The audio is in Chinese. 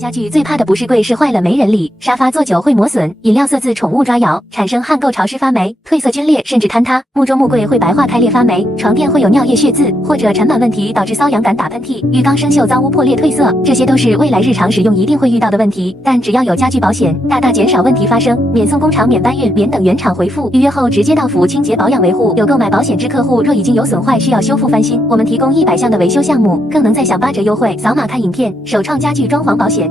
家具最怕的不是贵，是坏了没人理。沙发坐久会磨损，饮料色渍宠物抓咬，产生汗垢潮湿发霉，褪色皲裂甚至坍塌。木桌木柜会白化开裂发霉，床垫会有尿液血渍或者尘螨问题导致瘙痒感打喷嚏，浴缸生锈脏污破裂褪色，这些都是未来日常使用一定会遇到的问题。但只要有家具保险，大大减少问题发生，免送工厂、免搬运、免等原厂回复，预约后直接到府清洁保养维护。有购买保险之客户，若已经有损坏需要修复翻新，我们提供100项的维修项目，更能再享8折优惠。扫码看影片，首创家具装潢保险。